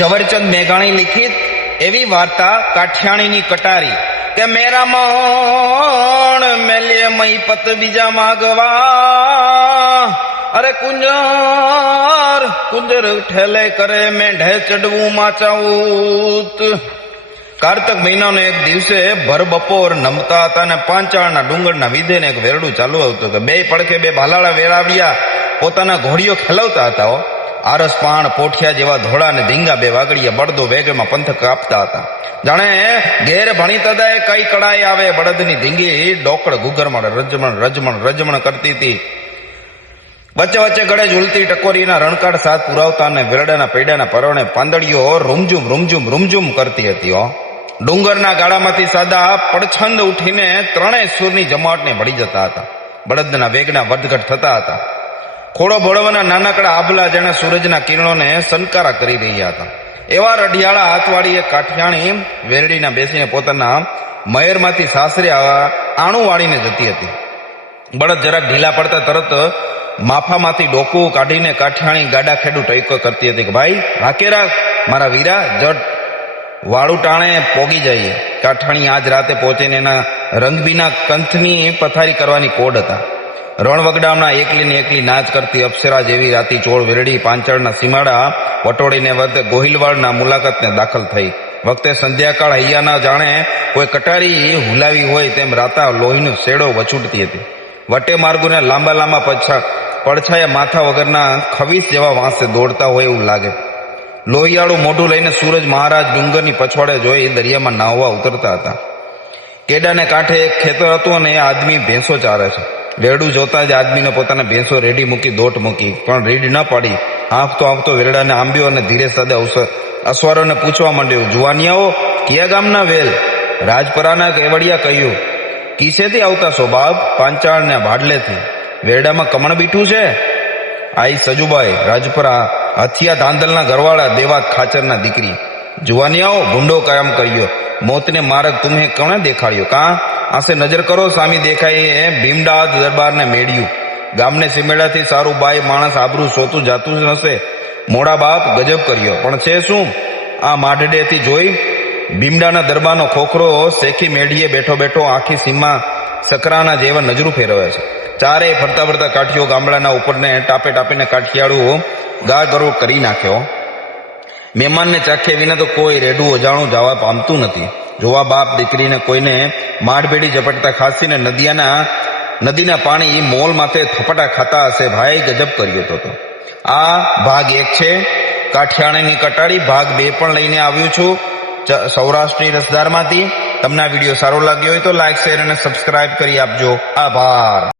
ઝવરચંદ મેઘાણી લિખિત એવી વાર્તા કાઠિયાણીની કટારી કે મેરા મોણ મેલે મઈ પત બીજા માગવા. અરે કુંજર કુંજર ઠેલે કરે મેઢે ચડવું માચાઉત. કાર્તક મહિનાનો એક દિવસે ભર બપોર નમતા હતા અને પાંચાળના ડુંગરના વિધેને એક વેરડું ચાલુ આવતું હતું. બે પડખે બે ભાલાળા વેરાવ્યા પોતાના ઘોડીઓ ખેલવતા હતા હો. આરસ પાણ પોઠિયા જેવા ધોળા અને ધીંગા બે વાગડિયા બળદો વેગમાં પંથક કાપતા હતા. જાણે ઘેર ભણી તદાય કઈ કડાઈ આવે બળદની ધીંગી? ડોકળ ગુગરમાં રજમણ રજમણ રજમણ કરતી હતી. વચ્ચે વચ્ચે ગળે ઝૂલતી ટકોરીના રણકાળ સાથ પુરાવતા અને વેરડાના પૈડાના પરણે પાંદડીઓ રૂમઝુમ રૂમઝુમ રૂમઝુમ કરતી હતી ડુંગરના ગાળામાંથી સાદા પડછંદ ઉઠીને ત્રણેય સૂરની જમાવટને ભળી જતા હતા. બળદના વેગના વધઘટ થતા હતા. ખોડો ભોળવના નાનકડા આભલા જેણે સૂરજના કિરણોને સનકારા કરી રહ્યા હતા. એવા રઢિયાળા હાથવાળી એક કાઠિયાણી વેરડીના બેસીને પોતાના મયરમાંથી સાસરે આણું વાળીને જતી હતી. બળદ જરાક ઢીલા પડતા તરત માફામાંથી ડોકું કાઢીને કાઠિયાણી ગાડા ખેડૂ ટૈકો કરતી હતી કે, ભાઈ રાખે રાખ, મારા વીરા જટ વાળું ટાણે પોગી જઈએ. કાઠાણી આજ રાતે પહોંચીને એના રંગબીના કંથની પથારી કરવાની કોડ હતા. રણવગડામના એકલી ને એકલી નાચ કરતી અપ્સરા જેવી રાતી ચોળ વેરડી પાંચળના સીમાડા વટોળીને વધ ગોહિલવાડના મુલાકાતને દાખલ થઈ. વખતે સંધ્યાકાળ હૈયાના જાણે કોઈ કટારી હુલાવી હોય તેમ રાતા લોહીનો શેડો વછૂટતી હતી. વટે માર્ગોને લાંબા લાંબા પછા પડછાયા માથા વગરના ખવીસ જેવા વાંસે દોડતા હોય એવું લાગે. લોહિયાળું મોઢું લઈને સૂરજ મહારાજ ડુંગરની પછવાડે જોઈ દરિયામાં નાહવા ઉતરતા હતા. કેડાને કાંઠે એક ખેતર હતું અને એ આદમી ભેંસો ચારે છે. વેરડું જોતા જ આદમીને પોતાના ભેંસો રેડી મૂકી દોટ મૂકી. પણ રીડ ન પાડી. હાંફતો હાંફતો વેરડાને આંબ્યો અને ધીરે સદે અસવારોને પૂછવા માંડ્યું, જુવાનિયાઓ, કયા ગામના વેલ? રાજપરાના કેવડિયા કહ્યું, કિસેથી આવતા છો પાંચાળ ને ભાડલેથી. વેરડામાં કમણ બીઠું છે? આઈ સજુબાઈ, રાજપરા, હથિયા ધાંધલના ઘરવાળા, દેવાત ખાચરના દીકરી. જુવાનિયાઓ, ભૂંડો કાયમ કર્યો. મોતને માર્ગ તુમે કોણે દેખાડ્યો? કા? આસે નજર કરો સ્વામી દેખાય એમ ભીમડાદ દરબારને મેળ્યું. ગામને સિમેડાથી સારું બાઈ માણસ આબરૂ સોતું જાતું જ હશે. મોડા બાપ ગજબ કર્યો. પણ છે શું? આ માઢડેથી જોઈ ભીમડાના દરબારનો ખોખરો શેખી મેઢીએ બેઠો બેઠો આખી સીમા સકરાના જેવા નજરું ફેરવે છે. ચારે ફરતા ફરતા કાઠીઓ ગામડાના ઉપરને ટાપે ટાપીને કાઠિયાળું ગાળ ગરોળ કરી નાખ્યો. મહેમાનને ચાખ્યા વિના તો કોઈ રેડું અજાણું જવા પામતું નથી. જોવા બાપ દીકરીને કોઈને માડભેડી ઝપટતા ખાસીને નદીના નદીના પાણી મોલ માથે થપટા ખાતા હશે. ભાઈ, ગજબ કર્યો તો તો. આ ભાગ એક છે. કાઠિયાણીની કટાડી ભાગ બે પણ લઈને આવ્યું છું. સૌરાષ્ટ્રની રસદારમાંથી. તમને આ વીડિયો સારો લાગ્યો હોય તો લાઈક શેર અને સબસ્ક્રાઇબ કરી આપજો. આભાર.